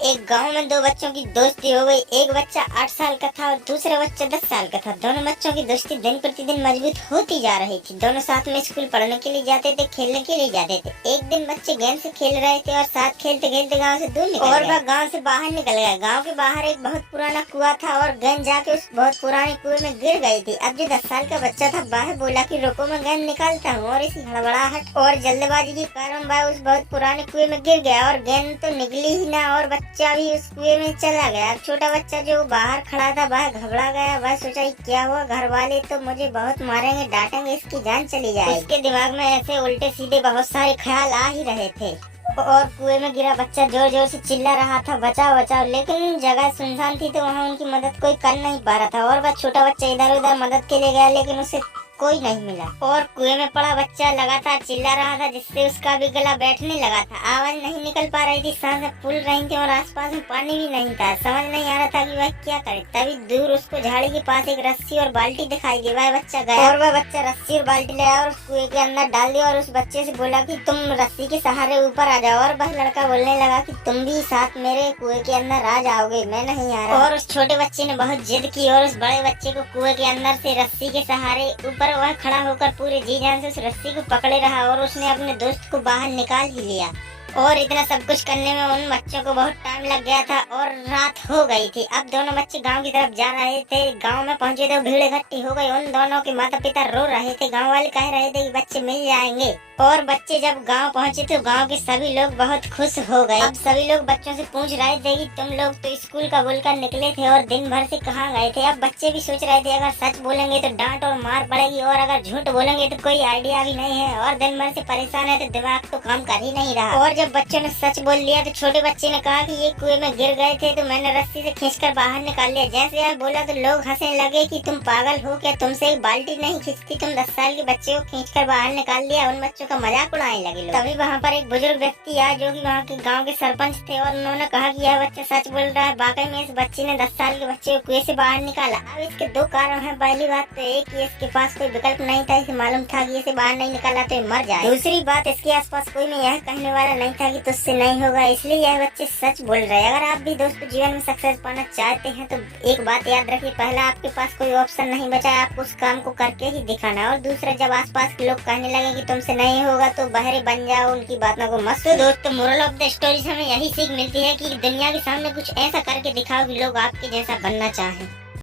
एक गांव में दो बच्चों की दोस्ती हो गई। एक बच्चा 8 साल का था और दूसरा बच्चा 10 साल का था। दोनों बच्चों की दोस्ती दिन प्रतिदिन मजबूत होती जा रही थी। दोनों साथ में स्कूल पढ़ने के लिए जाते थे, खेलने के लिए जाते थे। एक दिन बच्चे गेंद से खेल रहे थे और साथ खेलते खेलते गांव से दूर निकल गए। वह गांव से बाहर निकल गया। गांव के बाहर एक बहुत पुराना कुआं था और गेंद जाके उस बहुत पुराने कुएं में गिर गई थी। अब जो 10 साल का बच्चा था वह बोला कि रुको, मैं गेंद निकालता हूँ, और इसी हड़बड़ाहट और जल्दबाजी के कारण वह उस बहुत पुराने कुएं में गिर गया और गेंद तो निकली ही ना और बच्चा भी उस कुएं में चला गया। छोटा बच्चा जो बाहर खड़ा था वह घबरा गया। वह सोचा क्या हुआ, घर वाले तो मुझे बहुत मारेंगे, डांटेंगे, इसकी जान चली जाए। उसके दिमाग में ऐसे उल्टे सीधे बहुत सारे ख्याल आ ही रहे थे। और कुएं में गिरा बच्चा जोर जोर से चिल्ला रहा था, बचाओ बचाओ, लेकिन जगह सुनसान थी तो वहाँ उनकी मदद कोई कर नहीं पा रहा था। और वह छोटा बच्चा इधर उधर मदद के लिए गया लेकिन उसे कोई नहीं मिला। और कुएं में पड़ा बच्चा लगातार चिल्ला रहा था जिससे उसका भी गला बैठने लगा था। आवाज नहीं निकल पा रही थी, सांसें फूल रही थी और आसपास में पानी भी नहीं था। समझ नहीं आ रहा था कि वह क्या करे। तभी दूर उसको झाड़ी के पास एक रस्सी और बाल्टी दिखाई दी। वह बच्चा गया और वह बच्चा रस्सी और बाल्टी ले आया और उस कुएं के अंदर डाल दिया और उस बच्चे से बोला कि तुम रस्सी के सहारे ऊपर आ जाओ। और वह लड़का बोलने लगा कि तुम भी साथ मेरे कुएं के अंदर आ जाओगे, मैं नहीं आ रहा। और उस छोटे बच्चे ने बहुत जिद की और उस बड़े बच्चे को कुएं के अंदर से रस्सी के सहारे ऊपर वह खड़ा होकर पूरे जी जान से उस रस्सी को पकड़े रहा और उसने अपने दोस्त को बाहर निकाल ही लिया। और इतना सब कुछ करने में उन बच्चों को बहुत टाइम लग गया था और रात हो गई थी। अब दोनों बच्चे गांव की तरफ जा रहे थे। गांव में पहुंचे तो भीड़ इकट्ठी हो गई। उन दोनों के माता पिता रो रहे थे। गांव वाले कह रहे थे कि बच्चे मिल जाएंगे। और बच्चे जब गांव पहुंचे तो गांव के सभी लोग बहुत खुश हो गए। अब सभी लोग बच्चों से पूछ रहे थे कि तुम लोग तो स्कूल का बोलकर निकले थे और दिन भर से कहाँ गए थे। अब बच्चे भी सोच रहे थे अगर सच बोलेंगे तो डांट और मार पड़ेगी और अगर झूठ बोलेंगे तो कोई आइडिया भी नहीं है और दिन भर से परेशान है तो दिमाग तो काम कर ही नहीं रहा। और जब बच्चों ने सच बोल दिया तो छोटे बच्चे ने कहा कि ये कुएं में गिर गए थे तो मैंने रस्सी से खींचकर बाहर निकाल लिया। जैसे यह बोला तो लोग हंसने लगे कि तुम पागल हो क्या, तुमसे एक बाल्टी नहीं खींचती, तुम 10 साल के बच्चे को खींचकर बाहर निकाल दिया। उन बच्चों का मजाक उड़ाने लगे लोग। तभी वहाँ पर एक बुजुर्ग व्यक्ति आया जो कि वहाँ के गांव के सरपंच थे और उन्होंने कहा कि यह बच्चा सच बोल रहा है। वाकई में इस बच्चे ने 10 साल के बच्चे को कुएं से बाहर निकाला। अब इसके दो कारण हैं। पहली बात तो एक कि इसके पास कोई विकल्प नहीं था, इसे मालूम था कि इसे बाहर नहीं निकाला तो ये मर जाए। दूसरी बात, इसके आसपास कोई में यह कहने वाला नहीं था कि तुझसे नहीं होगा, इसलिए यह बच्चे सच बोल रहे हैं। अगर आप भी दोस्तों जीवन में सक्सेस पाना चाहते हैं तो एक बात याद रखिए, पहला आपके पास कोई ऑप्शन नहीं बचा है, आपको उस काम को करके ही दिखाना है। और दूसरा, जब आसपास के लोग कहने लगे कि तुमसे नहीं होगा तो बहरे बन जाओ, उनकी बातों को मत। तो दोस्तों, मोरल ऑफ द स्टोरी से हमें यही सीख मिलती है कि दुनिया के सामने कुछ ऐसा करके दिखाओ कि लोग आपके जैसा बनना चाहें।